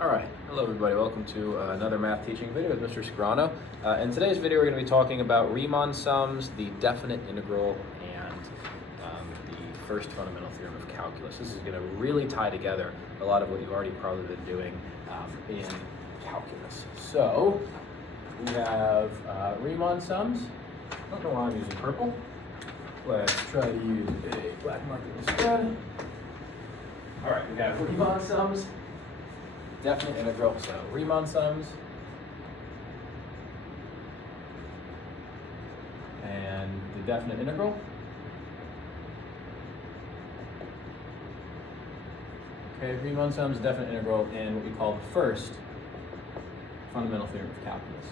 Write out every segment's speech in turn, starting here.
All right, hello everybody, welcome to another math teaching video with Mr. Sgrano. In today's video we're going to be talking about Riemann sums, the definite integral, and the first fundamental theorem of calculus. This is going to really tie together a lot of what you've already probably been doing in calculus. So, we have Riemann sums. I don't know why I'm using purple. Let's try to use a black marker instead. All right, we got Riemann sums. Definite integral, so Riemann sums, and the definite integral. Okay, Riemann sums, definite integral in what we call the first fundamental theorem of calculus.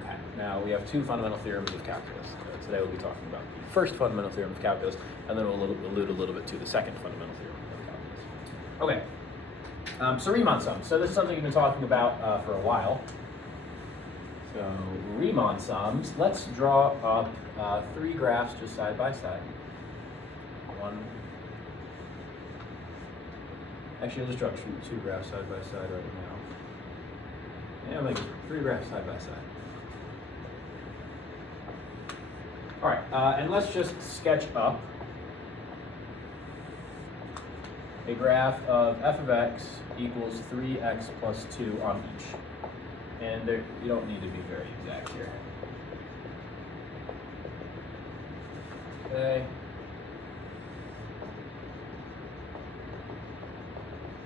Okay, now we have two fundamental theorems of calculus. Today we'll be talking about the first fundamental theorem of calculus, and then we'll allude a little bit to the second fundamental theorem of calculus. Okay, so Riemann sums. So this is something you've been talking about for a while. So Riemann sums, let's draw up three graphs just side by side. Actually, I'll just draw two graphs side by side right now. Yeah, like three graphs side by side. All right, and let's just sketch up a graph of f of x equals 3x plus 2 on each. And you don't need to be very exact here. Okay.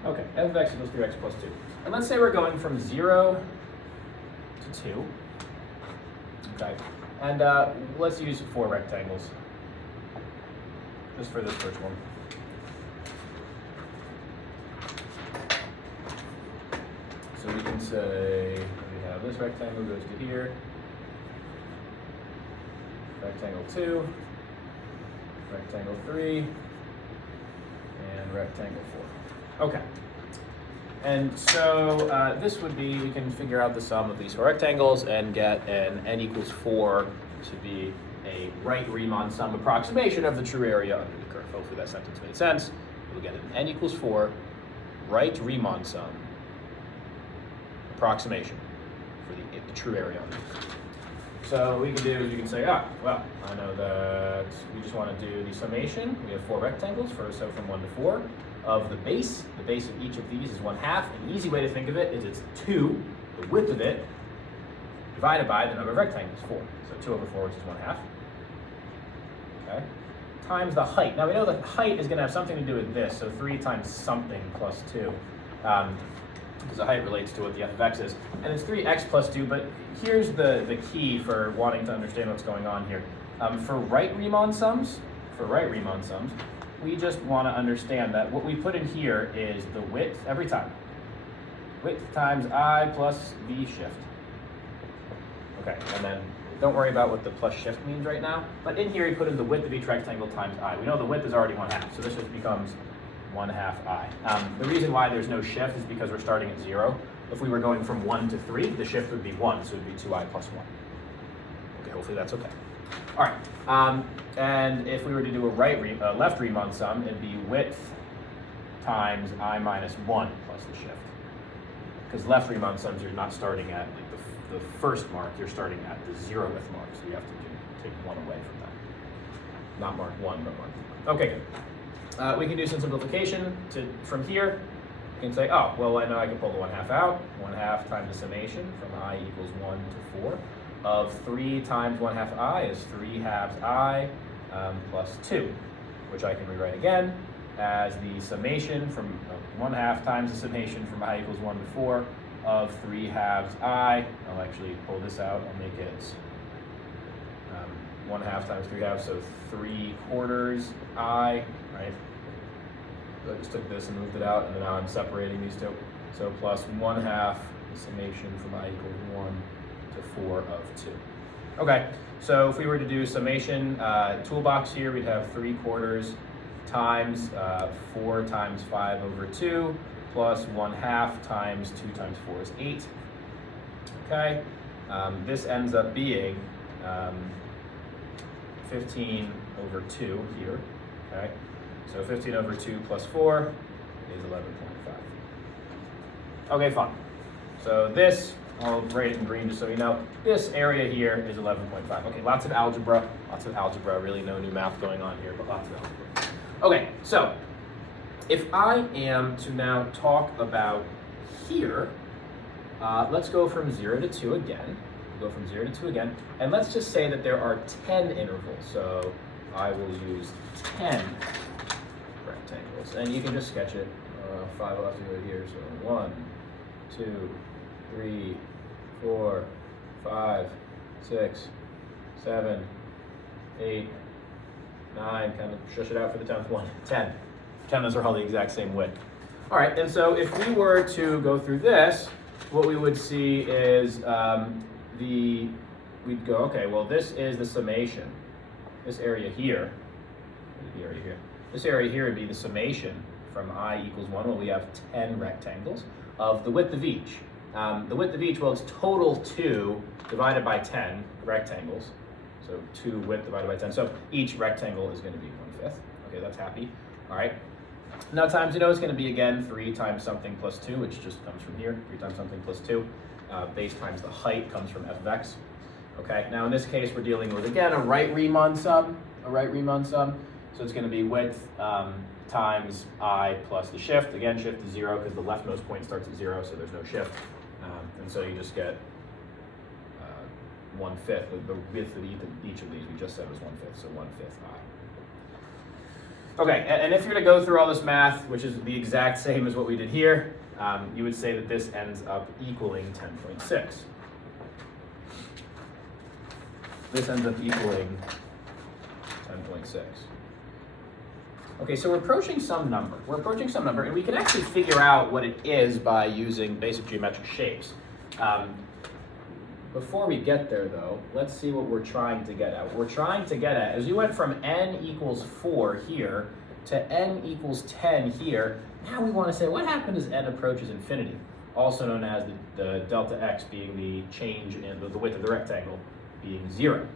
Okay, f of x equals 3x plus 2. And let's say we're going from 0 to 2. Okay. And let's use 4 rectangles, just for this first one. So we can say we have this rectangle goes to here, rectangle 2, rectangle 3, and rectangle 4. Okay. And so this would be, we can figure out the sum of these 4 rectangles and get an n equals 4 to be a right Riemann sum approximation of the true area under the curve. Hopefully that sentence made sense. We'll get an n equals 4 right Riemann sum approximation for the true area under the curve. So what we can do is we can say, well, I know that we just want to do the summation. We have 4 rectangles, so from 1 to 4. Of the base of each of these is 1/2. An easy way to think of it is it's 2, the width of it, divided by the number of rectangles, 4. So 2 over 4, which is 1/2. Okay. Times the height. Now we know that height is going to have something to do with this, so 3 times something plus 2. Because the height relates to what the f of x is. And it's 3x plus 2, but here's the key for wanting to understand what's going on here. For right Riemann sums, we just want to understand that what we put in here is the width every time. Width times I plus v shift. Okay, and then don't worry about what the plus shift means right now, but in here you put in the width of each rectangle times I. We know the width is already 1/2, so this just becomes 1/2 I. The reason why there's no shift is because we're starting at 0. If we were going from 1 to 3, the shift would be 1, so it would be 2I plus 1. Okay, hopefully that's okay. All right, and if we were to do a left Riemann sum, it'd be width times I minus 1 plus the shift. Because left Riemann sums, you're not starting at like the first mark, you're starting at the 0th mark, so you have to take 1 away from that. Not mark 1, but mark 1. Okay, good. We can do some simplification from here. You can say, well, I know I can pull the 1/2 out. 1/2 times the summation from I equals 1 to 4. Of 3 times 1/2 I is 3/2 I plus 2, which I can rewrite again as the summation from 1/2 times the summation from I equals 1 to 4 of 3/2 I. I'll actually pull this out. I'll make it 1/2 times 3/2, so 3/4 I, right? So I just took this and moved it out, and then now I'm separating these two. So plus 1/2 the summation from I equals 1 to 4 of 2. Okay, so if we were to do summation toolbox here, we'd have 3/4 times 4 times 5 over 2 plus 1/2 times 2 times 4 is 8. Okay, this ends up being 15 over 2 here, okay? So 15 over 2 plus 4 is 11.5. Okay, fine. So this, I'll write it in green just so you know, this area here is 11.5. Okay, lots of algebra, really no new math going on here, but lots of algebra. Okay, so if I am to now talk about here, let's go from 0 to 2 again. Go from 0 to 2 again, and let's just say that there are 10 intervals. So I will use 10 rectangles, and you can just sketch it. 5 will have to go here. So 1, 2, 3, 4, 5, 6, 7, 8, 9. Kind of shush it out for the 10th one. 10. 10. Those are all the exact same width. All right, and so if we were to go through this, what we would see is we'd go, okay, well, this is the summation. This area here, this area here would be the summation from I equals 1, well, we have 10 rectangles, of the width of each. The width of each, well, it's total 2 divided by 10 rectangles. So 2 width divided by 10. So each rectangle is going to be 1/5. Okay, that's happy. All right. Now times, you know, it's going to be, again, 3 times something plus 2, which just comes from here. 3 times something plus 2. Base times the height comes from f of x. Okay, now in this case, we're dealing with, again, a right Riemann sum. So it's going to be width times I plus the shift. Again, shift is 0 because the leftmost point starts at 0, so there's no shift. And so you just get 1/5. The width of each of these we just said was 1/5, so 1/5 I. Okay, and if you're going to go through all this math, which is the exact same as what we did here, you would say that this ends up equaling 10.6. This ends up equaling 10.6. Okay, so we're approaching some number. And we can actually figure out what it is by using basic geometric shapes. Before we get there, though, let's see what we're trying to get at. What we're trying to get at is we went from n equals 4 here to n equals 10 here. Now we want to say, what happens as n approaches infinity? Also known as the delta x being the change in the width of the rectangle being 0.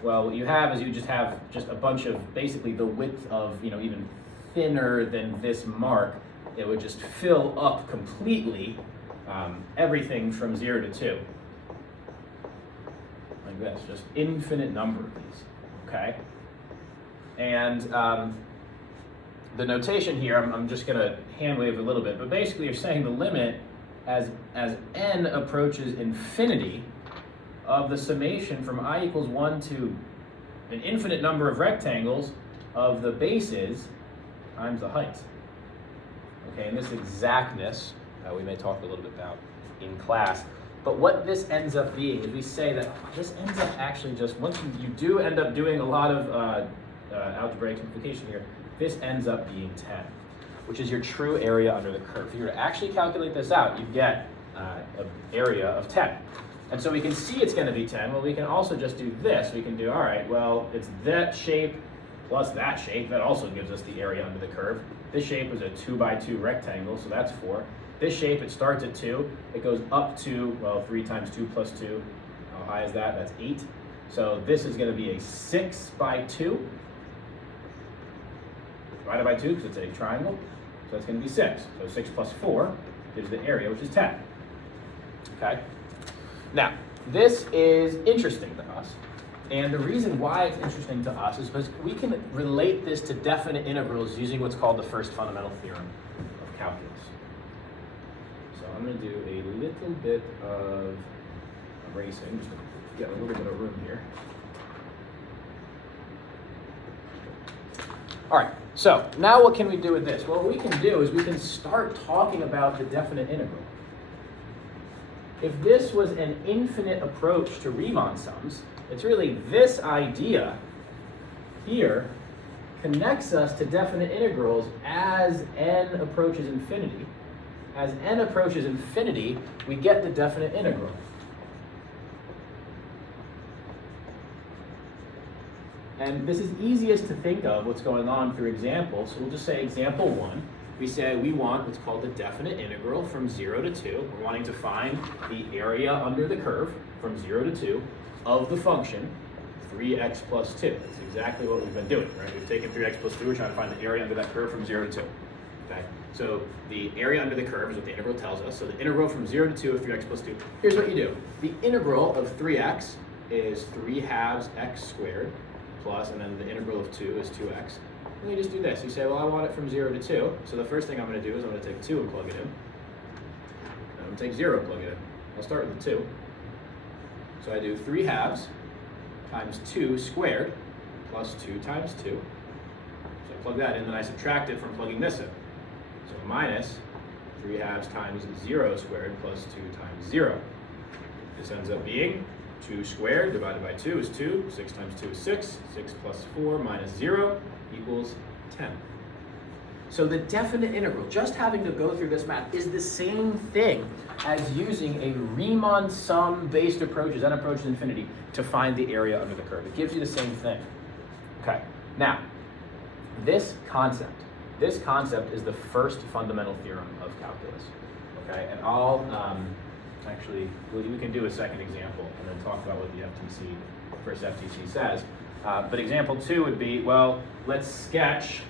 Well, what you have is you just have a bunch of basically the width of, you know, even thinner than this mark. It would just fill up completely everything from 0 to 2. Like this, just infinite number of these, okay? And the notation here, I'm just going to hand wave a little bit, but basically you're saying the limit as n approaches infinity of the summation from I equals 1 to an infinite number of rectangles of the bases times the height. Okay, and this exactness, we may talk a little bit about in class. But what this ends up being is we say that this ends up actually just, once you do end up doing a lot of algebraic simplification here, this ends up being 10, which is your true area under the curve. If you were to actually calculate this out, you get an area of 10. And so we can see it's going to be 10. Well, we can also just do this. We can do, all right, well, it's that shape plus that shape. That also gives us the area under the curve. This shape was a 2 by 2 rectangle, so that's 4. This shape, it starts at 2. It goes up to, well, 3 times 2 plus 2. How high is that? That's 8. So this is going to be a 6 by 2. Divided by 2 because it's a triangle. So that's going to be 6. So 6 plus 4 gives the area, which is 10. Okay? Now, this is interesting to us. And the reason why it's interesting to us is because we can relate this to definite integrals using what's called the first fundamental theorem of calculus. So I'm going to do a little bit of erasing, just to get a little bit of room here. All right, so now what can we do with this? Well, what we can do is we can start talking about the definite integral. If this was an infinite approach to Riemann sums, it's really this idea here connects us to definite integrals as n approaches infinity. As n approaches infinity, we get the definite integral. And this is easiest to think of what's going on through examples. So we'll just say example 1. We say we want what's called the definite integral from 0 to 2. We're wanting to find the area under the curve from 0 to 2 of the function 3x plus 2. That's exactly what we've been doing, right? We've taken 3x plus 2, we're trying to find the area under that curve from 0 to 2. Okay? So the area under the curve is what the integral tells us. So the integral from 0 to 2 of 3x plus 2. Here's what you do. The integral of 3x is 3 halves x squared plus, and then the integral of 2 is 2x. And you just do this. You say, well, I want it from 0 to 2. So the first thing I'm going to do is I'm going to take 2 and plug it in. I'm going to take 0 and plug it in. I'll start with the 2. So I do 3 halves times 2 squared plus 2 times 2. So I plug that in, then I subtract it from plugging this in. So minus 3 halves times 0 squared plus 2 times 0. This ends up being 2 squared divided by 2 is 2. 6 times 2 is 6. 6 plus 4 minus 0 equals 10. So the definite integral, just having to go through this math, is the same thing as using a Riemann sum-based approach, as n approaches infinity, to find the area under the curve. It gives you the same thing. Okay, now, this concept is the first fundamental theorem of calculus. Okay, and I'll, actually, we can do a second example and then talk about what the first FTC says. But example 2 would be, well, let's sketch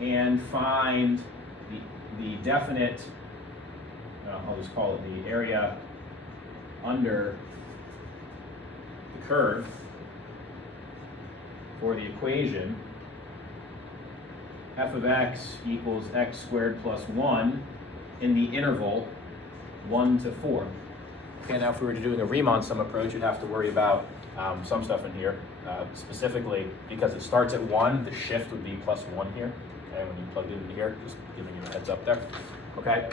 and find the definite, I'll just call it the area under the curve for the equation f of x equals x squared plus 1 in the interval 1 to 4. Okay, now if we were doing a Riemann sum approach, you'd have to worry about some stuff in here. Specifically, because it starts at 1, the shift would be plus 1 here. Okay, when you plug it in here, just giving you a heads up there. Okay,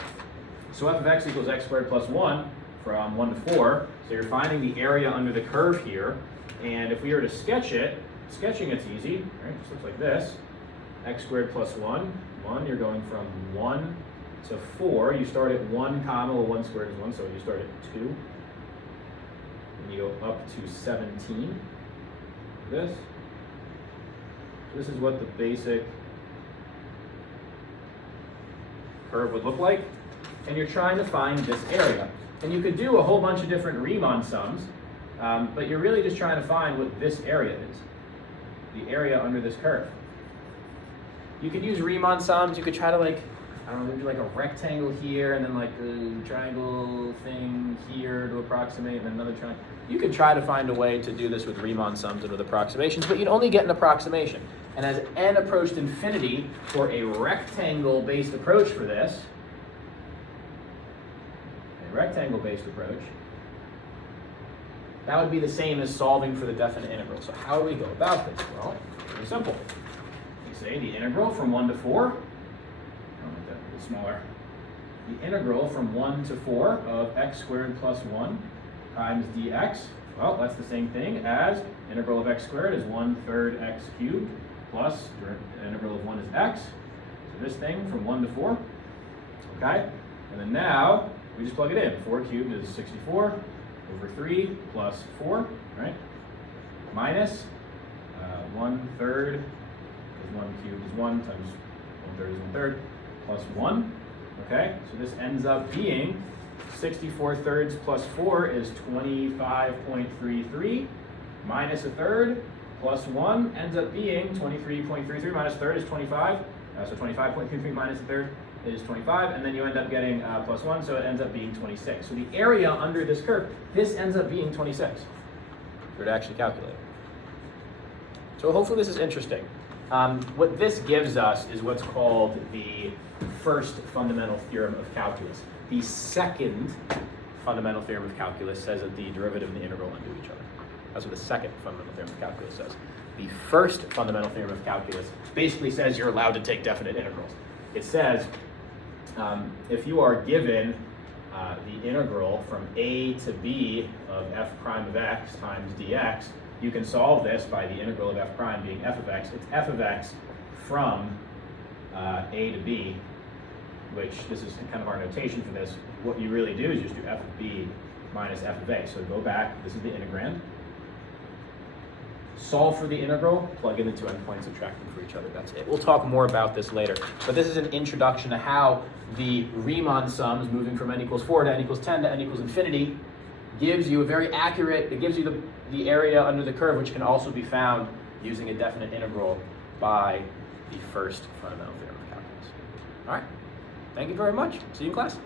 so f of x equals x squared plus 1 from 1 to 4. So you're finding the area under the curve here. And if we were to sketch it, sketching it's easy, right? It just looks like this. X squared plus 1. You're going from 1 to 4. You start at 1 comma, well, 1 squared is 1, so you start at 2. And you go up to 17. This. So this is what the basic curve would look like. And you're trying to find this area. And you could do a whole bunch of different Riemann sums, but you're really just trying to find what this area is. The area under this curve. You could use Riemann sums. You could try to, like, I don't know, maybe like a rectangle here, and then like a triangle thing here to approximate, and then another triangle. You could try to find a way to do this with Riemann sums and with approximations, but you'd only get an approximation. And as n approached infinity for a rectangle-based approach for this, that would be the same as solving for the definite integral. So how do we go about this? Well, very simple. We say the integral from 1 to 4, I'll make that a little smaller. The integral from 1 to 4 of x squared plus 1 times dx, well, that's the same thing as integral of x squared is 1/3 x cubed plus the integral of 1 is x. So this thing from 1 to 4, okay? And then now, we just plug it in. 4 cubed is 64 over 3 plus 4, right? Minus 1/3, because 1 cubed is 1 times 1/3 is 1/3, plus 1, okay? So this ends up being 64/3 plus 4 is 25.33, minus 1/3 plus 1 ends up being 23.33, minus 1/3 is 25, so 25.33 minus 1/3 is 25, and then you end up getting plus 1, so it ends up being 26. So the area under this curve, this ends up being 26. So to actually calculate. So hopefully this is interesting. What this gives us is what's called the first fundamental theorem of calculus. The second fundamental theorem of calculus says that the derivative and the integral undo each other. That's what the second fundamental theorem of calculus says. The first fundamental theorem of calculus basically says you're allowed to take definite integrals. It says if you are given the integral from a to b of f prime of x times dx, you can solve this by the integral of f prime being f of x. It's f of x from a to b, which this is kind of our notation for this. What you really do is just do f of b minus f of a. So go back, this is the integrand. Solve for the integral, plug in the two endpoints, subtract them for each other. That's it. We'll talk more about this later. But this is an introduction to how the Riemann sums moving from n equals 4 to n equals 10 to n equals infinity gives you a very accurate, it gives you the area under the curve, which can also be found using a definite integral by the first fundamental theorem of calculus. All right, thank you very much. See you in class.